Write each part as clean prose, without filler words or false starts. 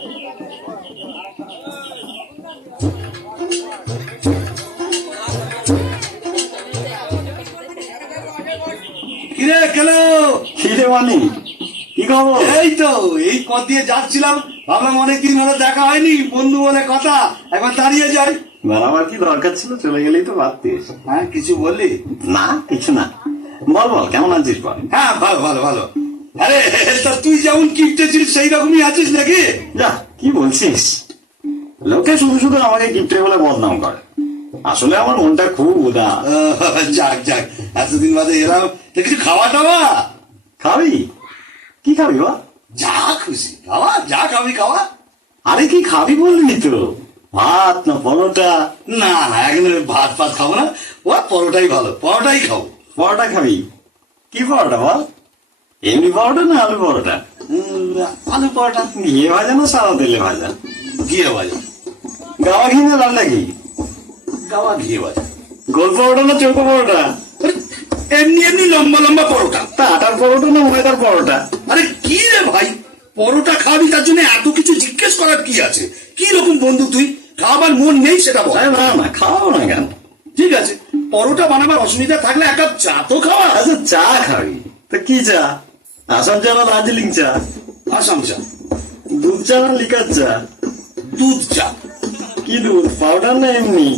কিরে কেন খিদে মানে কি খবর? এই তো এই পথ দিয়ে যাচ্ছিলাম, ভাবলাম অনেকদিন হলো দেখা হয়নি, বন্ধু বলে কথা, একবার দাঁড়িয়ে যাই। আমার কি দরকার ছিল? চলে গেলেই তো পারতিস। হ্যাঁ কিছু বললি? না কিছু না, বল বল কেমন আছিস বল। হ্যাঁ ভালো ভালো ভালো। আরে তা তুই যেমন কিপ্টে ছিলিস সেই রকমই আছিস নাকি? যা কি বলছিস, লোকে শুধু শুধু আমাকে গিফটে বলে বদনাম করে, আসলে আমার মনটা খুব উদাস। যাক যাক, এতদিন বাদে এলাম, তা কিছু খাওয়া টাওয়া? খাবি? কি খাবি বা? যা খুশি খাওয়া, যা খাবি খাওয়া। আরে কি খাবি বলবি তো, ভাত না পরোটা? না না এখন ভাত ফাত খাবো না, ও পরোটাই ভালো, পরোটাই খাবো। পরোটা খাবি? কি পরোটা বল? এমনি পরোটা না আলু পরোটা? আলু পরোটা। ঘিয়ে ভাজা না সাদা তেলে ভাজা? ঘিয়ে ভাজা। গাওয়া ঘি না লাল ঘি? গাওয়া ঘিয়ে ভাজা। গোল পরোটা না চৌকো পরোটা? এমনি এমনি লম্বা লম্বা পরোটা। তা আটার পরোটা না ময়দার পরোটা? আরে কি রে ভাই, পরোটা খাবি তার জন্য এত কিছু জিজ্ঞেস করার কি আছে? কি রকম বন্ধু তুই, খাবার মন নেই সেটা বল। না না খাওয়াবো না কেন? ঠিক আছে, পরোটা বানাবার অসুবিধা থাকলে এক কাপ চা তো খাওয়া। আচ্ছা চা খাবি তা কি চা? আসাম চা না দার্জিলিং চা? আসাম চা। দুধ চা না লিকার চা? দুধ চা। কি দুধ, পাউডার না এমনি?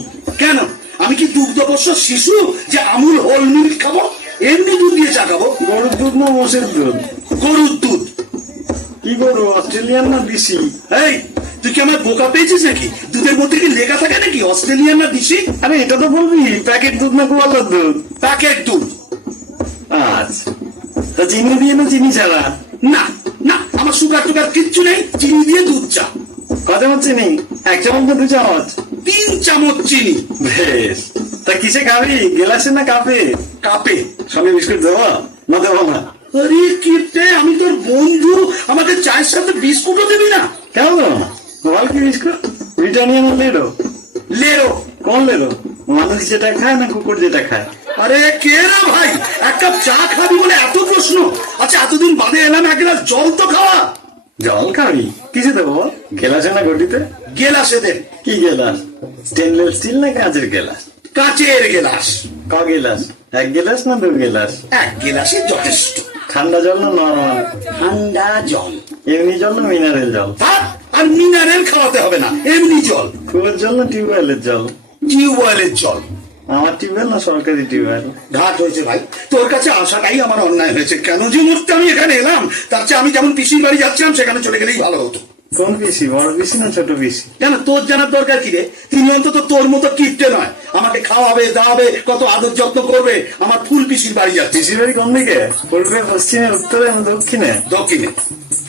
কেন, আমি কি দুগ্ধবর্ষ শিশু যে আমুল হোল মিল্ক খাবো? এমনি দুধ দিয়ে চা খাবো। গরুর দুধ না মোষের দুধ? গরুর দুধ। কি গরু, অস্ট্রেলিয়ান না দেশি? এই তুই কি আমার বোকা পেয়েছিস নাকি? দুধের মধ্যে কি লেখা থাকে নাকি অস্ট্রেলিয়ান না দেশি? আরে এটা তো বলবি প্যাকেট দুধ না গোয়ালার দুধ? প্যাকেট দুধ। আচ্ছা তা চিনি দিয়ে না চিনি ছাড়া? না না, আমার সুগার টুগার কিচ্ছু নেই, চিনি দিয়ে দুধ চা। ক চামচ চিনি? 1 চামচ না 2 চামচ? 3 চামচ চিনি। বেশ, তা কিসে খাবি, গ্লাসে না কাপে? কাপে। সঙ্গে বিস্কুট দেবো না দেবো না? আরে কিপটে, আমি তোর বন্ধু, আমাকে চায়ের সাথে বিস্কুটও দিবি না? কেন দেবো না বল, কি বিস্কুট? ব্রিটানিয়া না লেরো? লেরো। কোন লেরো, মানুষ যেটা খায় না কুকুর যেটা খায়? আরে কে রে ভাই, এক কাপ চা খাবি বলে এত প্রশ্ন? আচ্ছা এতদিন বাদে এলাম, এক গ্লাস জল তো খাওয়া। জল খাবি? কিসে দেবো, গেলাসে না ঘটিতে? গেলাসে দে। কি গেলাস, স্টেনলেস স্টিল না কাঁচের গেলাস? কাচের গেলাস। ক গেলাস, 1 গেলাস না 2 গেলাস? এক গেলাসে যথেষ্ট। ঠান্ডা জল না নরমাল? ঠান্ডা জল। এমনি জল না মিনারেল জল? ভাত আর মিনারেল খাওয়াতে হবে না, এমনি জল। কুয়োর জল না টিউবওয়েলের জল? টিউবওয়েলের জল। আমার টিউবওয়েল না সরকারি টিউবওয়েল? ঘাট হয়েছে ভাই, তোর কাছে আসাটাই আমার অন্যায় হয়েছে। কেন যে মুহূর্তে আমি এখানে এলাম, তার চেয়ে আমি যেমন পিসির বাড়ি যাচ্ছিলাম সেখানে চলে গেলেই ভালো হতো। কোন পিসি, বড় পিসি না ছোট পিসি? কেন, তোর জানার দরকার কি রে? তিনি অন্তত তোর মতো কিপটে নয়, আমাকে খাওয়াবে দাওয়াবে, কত আদর যত্ন করবে। আমার ফুল পিসির বাড়ি যাচ্ছে। পিসির বাড়ি কোন দিকে, পূর্বে পশ্চিমে উত্তরে না দক্ষিণে? দক্ষিণে।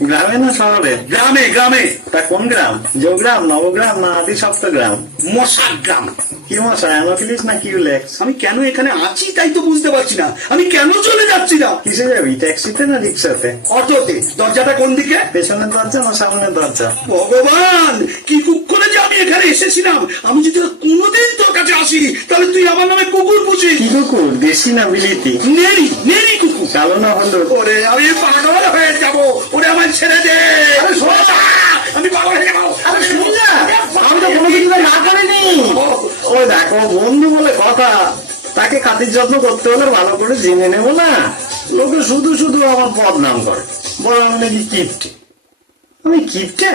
গ্রামে না শহরে? গ্রামে। গ্রামে। তা কোন গ্রাম, জোগ্রাম নবগ্রাম না আদি সপ্তগ্রাম? মশার গ্রাম। কি মশা, অ্যানোফিলিস না কিউলেক্স? আমি কেন এখানে আছি তাই তো বুঝতে পারছি না, আমি কেন চলে যাচ্ছি না। কিসে যাবি, ট্যাক্সিতে না রিক্সাতে? অটোতে। দরজাটা কোন দিকে? পেছনের দরজা না সামনের দরজা? ভগবান, কি কুকুরে যে আমি এখানে এসেছিলাম। আমি যদি কোনোদিন তোর কাছে আসি তাহলে তুই আমার নামে কুকুর পুষিস। কি কুকুর, দেশি না বিলিতি? নেড়ি নেড়ি কুকুর। কালো না হলুদ? ওরে আমি পাগল হয়ে যাবো, ওরে আমার ছেড়ে দে। আমি পাগল হয়ে যাবো। আরে শুন না, আমি তো কোনো কিছু না করিনি। ওই দেখো বন্ধু বলে কথা, তাকে খাতির যত্ন করতে হলে ভালো করে জেনে নেবো না। লোকে শুধু শুধু আমার বদনাম করে, বড় আমি নাকি কিপ্টে। আমি কিপ্টে?